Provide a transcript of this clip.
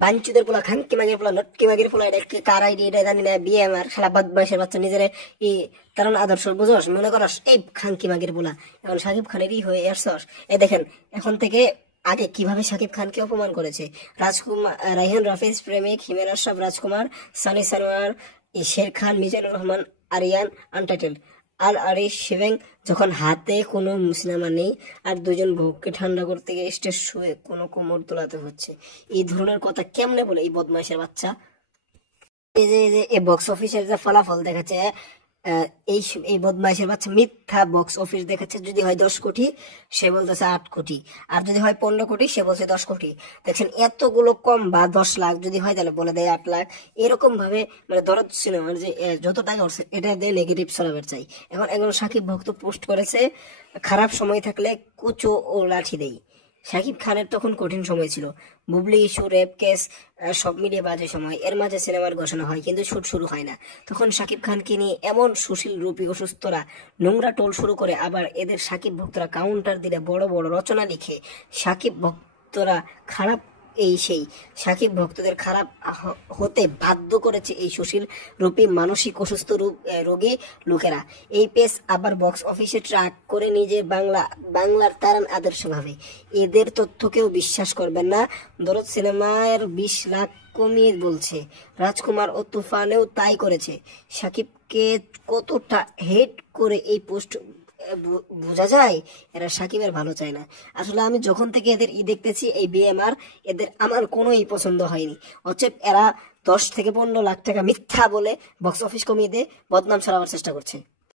বাঞ্চুদের পোলা, খানকি মাগের পোলা, নটকি মাগের পোলা, এটা কার আইডি এটা জানি না, বিয়ে আমার শালা বদমাইশের বাচ্চা নিজের এই তার আদর্শ বুঝোস, মনে করস এই খানকি মাগের পোলা এখন সাকিব খানেরই হয়ে আসছস। এই দেখেন এখন থেকে আগে কিভাবে সাকিব খানকে অপমান করেছে রাজকুমার, রায়হান রাফিজ প্রেমিক, হিমেল আশরাফ রাজকুমার, সানি সানোয়ার, শের খান, মিজানুর রহমান, আরিয়ান আনটাইটেল, আর আরিশ শিবেং, যখন হাতে কোনো সিনেমা নেই আর দুজন ভোগকে ঠান্ডা করতে গিয়ে স্টেজ শুয়ে কোনো কোমর তোলাতে হচ্ছে, এই ধরনের কথা কেমনে বলে এই বদমাইশের বাচ্চা। এই যে এই বক্স অফিসের যে ফলাফল দেখাচ্ছে, এই এই বদমাইশের বাচ্চা মিথ্যা বক্স অফিস দেখাচ্ছে। যদি হয় 10 কোটি সে বলতেছে 8 কোটি, আর যদি হয় 15 কোটি সে বলছে 10 কোটি। দেখছেন এতগুলো কম, বা 10 লাখ যদি হয় তাহলে বলে দেয় 8 লাখ। এরকম ভাবে মানে দরদ সিনেমার যে যত টাকা উঠছে এটা দিয়ে নেগেটিভ ছড়াবার চাই। এখন একজন সাকিব ভক্ত পোস্ট করেছে, খারাপ সময় থাকলে কুচো ও লাঠি দেই। শাকিব খানের তখন কঠিন সময় ছিল, বুবলি ইস্যু, রেপ কেস, সব মিলিয়ে বাজে সময়। এর মাঝে সিনেমার ঘোষণা হয় কিন্তু শুট শুরু হয় না। তখন শাকিব খানকে নিয়ে এমন সুশীল রূপী অসুস্থরা নোংরা টোল শুরু করে, আবার এদের শাকিব ভক্তরা কাউন্টার দিলে বড় বড় রচনা লিখে শাকিব ভক্তরা খারাপ, এই সেই সাকিব ভক্তদের খারাপ হতে বাধ্য করেছে এই সুশীল রূপী মানসিক অসুস্থ রোগী লোকেরা। এই পেজ আবার বক্স অফিসে ট্র্যাক করে নিজে বাংলার তারান আদর্শ ভাবে। এদের তথ্যকেও বিশ্বাস করবেন না। দরদ সিনেমার 20 লাখ কমিয়ে বলছে, রাজকুমার ও তুফানেও তাই করেছে। সাকিবকে কতটা হেট করে এই পোস্ট বোঝা যায় এরা সাকিবের ভালো চায় না। আসলে আমি যখন থেকে এদের দেখতেছি এই বিএমআর, এদের আমার কোনোই পছন্দ হয়নি। অতএব এরা 10 থেকে 15 লাখ টাকা মিথ্যা বলে বক্স অফিস কমিয়ে দিয়ে বদনাম ছড়াবার চেষ্টা করছে।